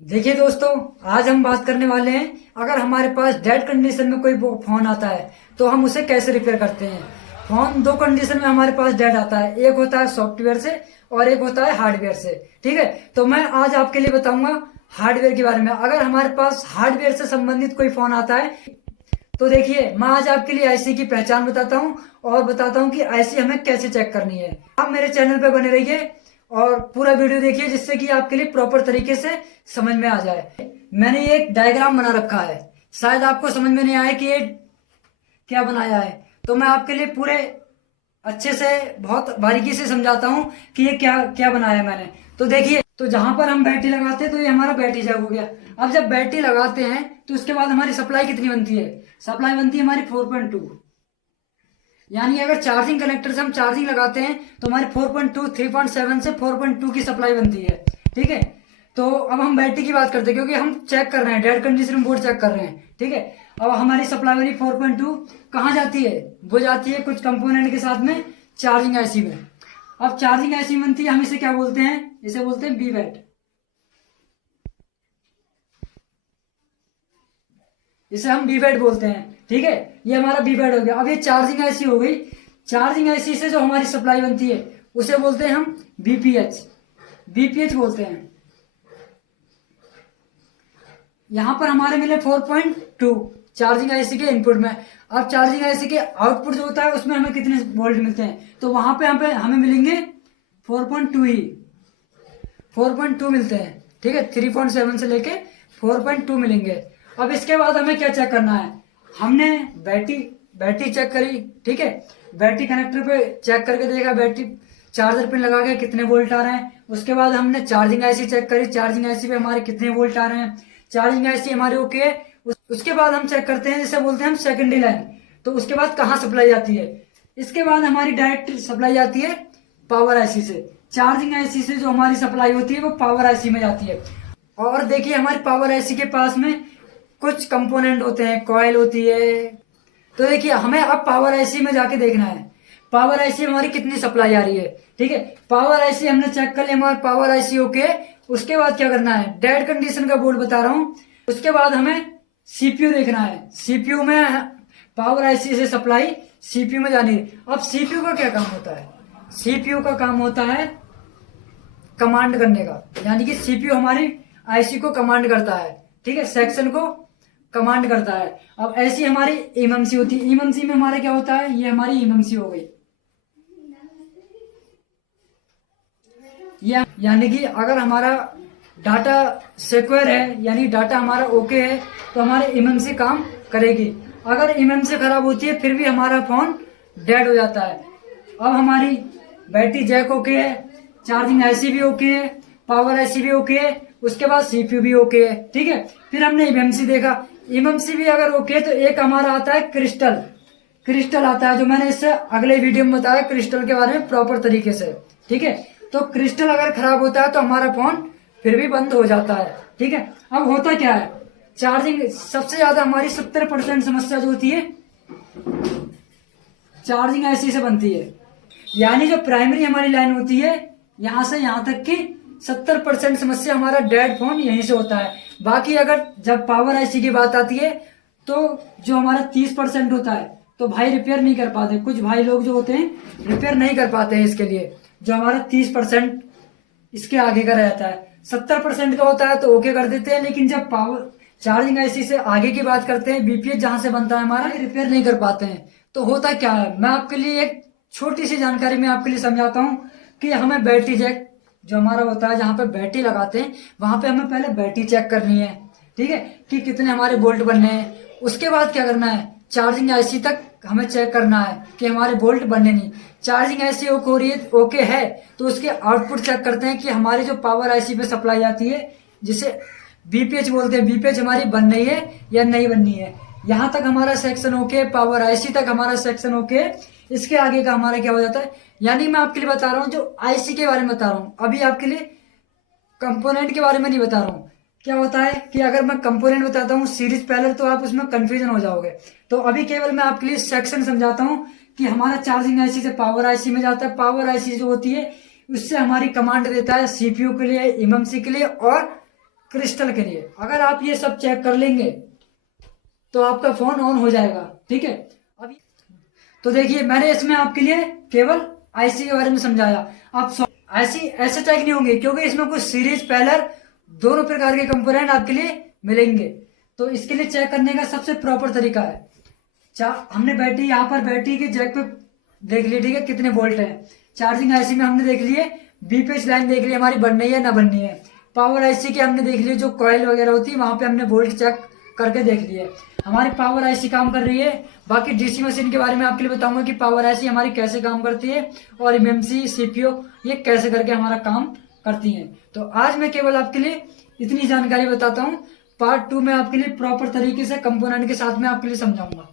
देखिए दोस्तों, आज हम बात करने वाले हैं। अगर हमारे पास डेड कंडीशन में कोई फोन आता है तो हम उसे कैसे रिपेयर करते हैं। फोन दो कंडीशन में हमारे पास डेड आता है, एक होता है सॉफ्टवेयर से और एक होता है हार्डवेयर से। ठीक है, तो मैं आज आपके लिए बताऊंगा हार्डवेयर के बारे में। अगर हमारे पास हार्डवेयर से संबंधित कोई फोन आता है तो देखिए, मैं आज आपके लिए आईसी की पहचान बताता हूँ और बताता हूँ कि आईसी हमें कैसे चेक करनी है। आप मेरे चैनल पे बने रहिए और पूरा वीडियो देखिए, जिससे कि आपके लिए प्रॉपर तरीके से समझ में आ जाए। मैंने ये एक डायग्राम बना रखा है, शायद आपको समझ में नहीं आया कि ये क्या बनाया है, तो मैं आपके लिए पूरे अच्छे से बहुत बारीकी से समझाता हूँ कि ये क्या क्या बनाया है मैंने। तो देखिए, तो जहां पर हम बैटरी लगाते हैं तो ये हमारा बैटरी जैक हो गया। अब जब बैटरी लगाते हैं तो उसके बाद हमारी सप्लाई कितनी बनती है? सप्लाई बनती है हमारी 4.2। यानी अगर चार्जिंग कनेक्टर से हम चार्जिंग लगाते हैं तो हमारी 4.2 3.7 से 4.2 की सप्लाई बनती है। ठीक है, तो अब हम बैटरी की बात करते हैं क्योंकि हम चेक कर रहे हैं, डेड कंडीशन में बोर्ड चेक कर रहे हैं। ठीक है, अब हमारी सप्लाई वाली 4.2 कहाँ जाती है? वो जाती है कुछ कंपोनेंट के साथ में चार्जिंग आईसी में। अब चार्जिंग आईसी बनती है, हम इसे क्या बोलते हैं? इसे बोलते हैं बीवेट। इसे हम बीवेट बोलते हैं। ठीक है, ये हमारा बीवेट हो गया। अब ये चार्जिंग आईसी हो गई। चार्जिंग आईसी से जो हमारी सप्लाई बनती है उसे बोलते हैं हम बीपीएच। बीपीएच बोलते हैं। यहां पर हमारे मिले 4.2 चार्जिंग आईसी के इनपुट में। अब चार्जिंग आईसी के आउटपुट जो होता है उसमें हमें कितने वोल्ट मिलते हैं? तो वहां पे हमें मिलेंगे 4.2 ही, 4.2 मिलते हैं। ठीक है, 3.7 से लेके 4.2 मिलेंगे। अब इसके बाद हमें क्या चेक करना है? हमने बैटरी बैटरी चेक करी। ठीक है, बैटरी कनेक्टर पे चेक करके देखा बैटरी चार्जर पिन लगा के कितने वोल्ट आ रहे हैं। उसके बाद हमने चार्जिंग आईसी चेक करी, चार्जिंग आईसी पे हमारे कितने वोल्ट आ रहे हैं। चार्जिंग आईसी हमारी ओके है। उसके बाद हम चेक करते हैं, जिसे बोलते हैं हम सेकेंडरी लाइन। तो उसके बाद कहाँ सप्लाई जाती है? इसके बाद हमारी डायरेक्ट सप्लाई जाती है पावर आईसी से। चार्जिंग आईसी से जो हमारी सप्लाई होती है वो पावर आईसी में जाती है। और देखिए, हमारी पावर आईसी के पास में कुछ कंपोनेंट होते हैं, कॉइल होती है। तो देखिए, हमें अब पावर आईसी में जाके देखना है पावर आईसी हमारी कितनी सप्लाई आ रही है। ठीक है, पावर आईसी हमने चेक कर लिया, हमारा पावर आईसी ओके। उसके बाद क्या करना है? डेड कंडीशन का बोर्ड बता रहा हूं। उसके बाद हमें सीपीयू देखना है। सीपीयू में पावर आईसी से सप्लाई सीपीयू में जानी है। अब सीपीयू का क्या काम होता है? सीपीयू का काम होता है कमांड करने का, यानी कि सीपीयू हमारी आईसी को कमांड करता है। ठीक है, सेक्शन को कमांड करता है। अब ऐसी हमारी एमएमसी होती है। एमएमसी में हमारा क्या होता है? ये हमारी एमएमसी हो गई। यानी कि अगर हमारा डाटा सिक्योर है, यानी डाटा हमारा ओके है, तो हमारे एमएमसी काम करेगी। अगर एमएमसी खराब होती है फिर भी हमारा फोन डेड हो जाता है। अब हमारी बैटरी जैक ओके है, चार्जिंग आईसी भी ओके है, पावर आईसी भी ओके है, उसके बाद सीपीयू भी ओके है। ठीक है, फिर हमने एमएमसी देखा। एमएमसी भी अगर ओके है तो एक हमारा आता है क्रिस्टल। क्रिस्टल आता है, जो मैंने इससे अगले वीडियो में बताया क्रिस्टल के बारे में प्रॉपर तरीके से। ठीक है, तो क्रिस्टल अगर खराब होता है तो हमारा फोन फिर भी बंद हो जाता है। ठीक है, अब होता क्या है? चार्जिंग सबसे ज्यादा हमारी 70% समस्या जो होती है चार्जिंग आईसी से बनती है। यानी जो प्राइमरी हमारी लाइन होती है, यहां से यहां तक की 70% समस्या हमारा डेड फोन यहीं से होता है। बाकी अगर जब पावर आईसी की बात आती है तो जो हमारा 30% होता है तो भाई रिपेयर नहीं कर पाते। कुछ भाई लोग जो होते हैं रिपेयर नहीं कर पाते हैं इसके लिए। जो हमारा 30% इसके आगे का रहता है, 70% का होता है तो ओके कर देते हैं। लेकिन जब पावर चार्जिंग आईसी से आगे की बात करते हैं, बीपीएच जहां से बनता है हमारा, रिपेयर नहीं कर पाते हैं। तो होता क्या है, मैं आपके लिए एक छोटी सी जानकारी में आपके लिए समझाता हूँ कि हमें बैटरी जैक जो हमारा होता है, जहां पे बैटरी लगाते हैं वहां पे हमें पहले बैटरी चेक करनी है। ठीक है, कि कितने हमारे वोल्ट बनने हैं। उसके बाद क्या करना है? चार्जिंग आईसी तक हमें चेक करना है कि हमारे वोल्ट बनने नहीं। चार्जिंग आईसी ओके है तो उसके आउटपुट चेक करते हैं कि हमारी जो पावर आईसी पे सप्लाई आती है, जिसे बीपीएच बोलते हैं, बीपीएच हमारी बन रही है या नहीं बननी है। यहां तक हमारा सेक्शन ओके, पावर आईसी तक हमारा सेक्शन ओके। इसके आगे का हमारा क्या हो जाता है? यानी मैं आपके लिए बता रहा हूँ जो आईसी के बारे में बता रहा हूँ, अभी आपके लिए कंपोनेंट के बारे में नहीं बता रहा हूँ। क्या होता है कि अगर मैं कंपोनेंट बताता हूँ सीरीज पहले तो आप उसमें कंफ्यूजन हो जाओगे। तो अभी केवल मैं आपके लिए सेक्शन समझाता हूँ कि हमारा चार्जिंग आईसी से पावर आईसी में जाता है। पावर आईसी जो होती है उससे हमारी कमांड देता है सीपीयू के लिए, एमएमसी के लिए और क्रिस्टल के लिए। अगर आप ये सब चेक कर लेंगे तो आपका फोन ऑन हो जाएगा। ठीक है, अभी तो देखिए मैंने इसमें आपके लिए केवल आईसी के बारे में समझाया। आप ऐसे चेक नहीं होंगे क्योंकि इसमें कुछ सीरीज पैलर दोनों प्रकार के कंपोनेंट आपके लिए मिलेंगे। तो इसके लिए चेक करने का सबसे प्रॉपर तरीका है, हमने बैटरी यहाँ पर बैटरी के जैक पे देख लिया, ठीक है, कितने वोल्ट है। चार्जिंग आईसी में हमने देख लिए बीपीएच लाइन देख ली हमारी बननी है ना बननी है। पावर आईसी के हमने देख लिए जो कॉइल वगैरह होती है वहां पे हमने वोल्ट चेक करके देख लिए, हमारी पावर आईसी काम कर रही है। बाकी डीसी मशीन के बारे में आपके लिए बताऊंगा कि पावर आईसी हमारी कैसे काम करती है और एमएमसी सीपीयू ये कैसे करके हमारा काम करती है। तो आज मैं केवल आपके लिए इतनी जानकारी बताता हूँ। पार्ट 2 में आपके लिए प्रॉपर तरीके से कंपोनेंट के साथ में आपके लिए समझाऊंगा।